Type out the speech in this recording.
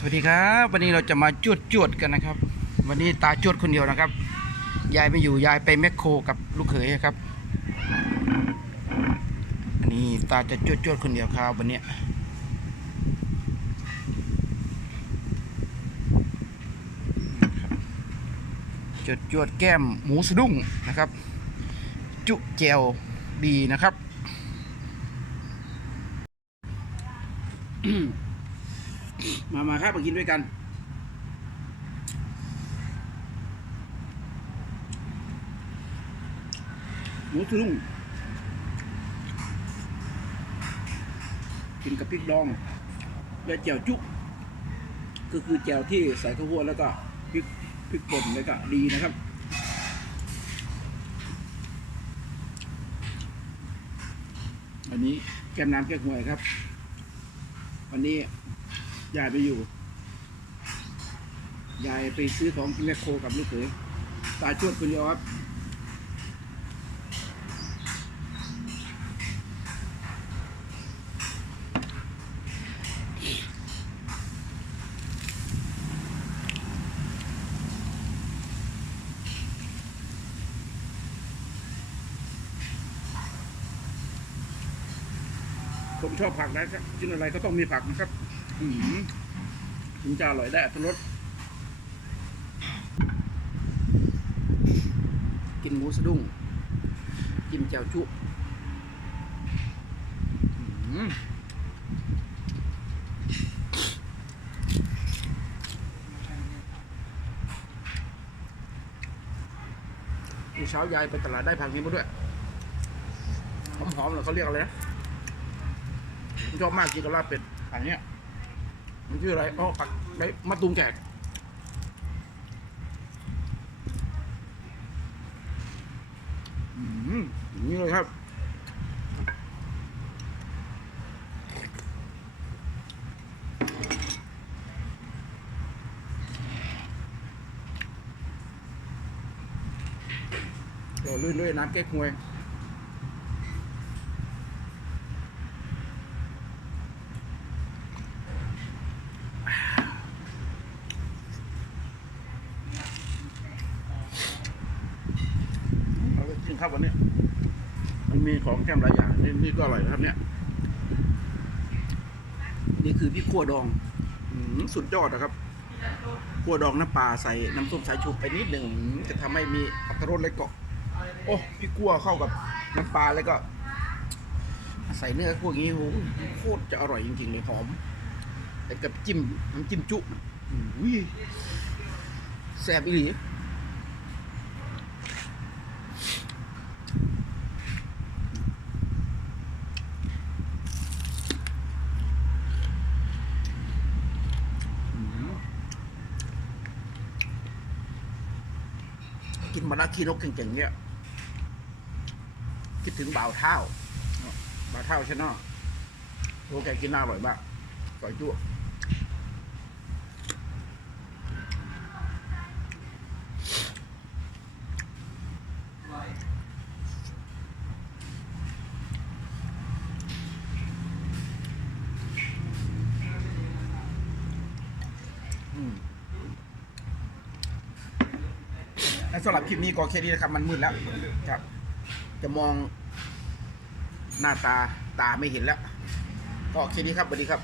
สวัสดีครับ วันนี้เราจะมาจวดจวดกันนะครับ วันนี้ตาจวดคนเดียวนะครับ ยายไม่อยู่ยายไปแมคโครกับลูกเขยครับอันนี้ตาจะจวดจวดคนเดียวครับวันนี้จวดจวดแก้มหมูสะดุ้งนะครับ จุแจวดีนะครับ มามาครับมากินด้วยกัน หมูสะดุ้งกินกับพริกดอง และแจ่วจุก็คือแจ่วที่ใส่ข้าวโพดแล้วก็พริกพริกป่นแล้วก็ดีนะครับอันนี้แกมน้ำแก้หวยครับ วันนี้ ยายไปอยู่ ยายไปซื้อของที่แมคโครกับลูกเขยตาชวดคนเดียวครับผมชอบผักนะครับกินอะไรก็ต้องมีผักนะครับ ถึงจะอร่อยได้อัตรสกินหมูสะดุ้งจิ้มแจ่วจุอีเช้ายายไปตลาดได้ผักนี้มาด้วย หอมๆเลยเขาเรียกอะไรนะชอบมากกินกับลาบเป็ดอันเนี้ย มันชื่ออะไรอ๋อผักใบมะตูมแขกอืมอย่างนี้เลยครับโดดลื่นด้วยน้ำเก๊กฮวย เราไปกินข้าววันนี้ มันมีของแก้มหลายอย่างนี่นี่ก็อร่อยนะครับ เนี่ย นี่คือพี่ขั่วดองอืมสุดยอดนะครับขั่วดองน้ำปลาใส่น้ำส้มสายชูไปนิดหนึ่งจะทำให้มีอัตรสเลยเกาะโอ้พี่ขั่วเข้ากับน้ำปลาแล้วก็ ใส่เนื้อขั่วอย่างนี้โอ้โหโคตรจะอร่อยจริงๆเลยหอมแต่กับจิ้มน้ำจิ้มจุอุ้ยแซ่บอีหลี กินมาแล้วขี้นกเก่งๆเนี่ยคิดถึงบ่าวเท่าบ่าวเท่าใช่ไหมโอแกกินน่าอร่อยมากก่อยจั่วอืม และ สำหรับคลิปนี้ก็แค่นี้นะครับ มันมืดแล้วครับ จะมองหน้าตาตาไม่เห็นแล้ว ก็แค่นี้ครับสวัสดีครับ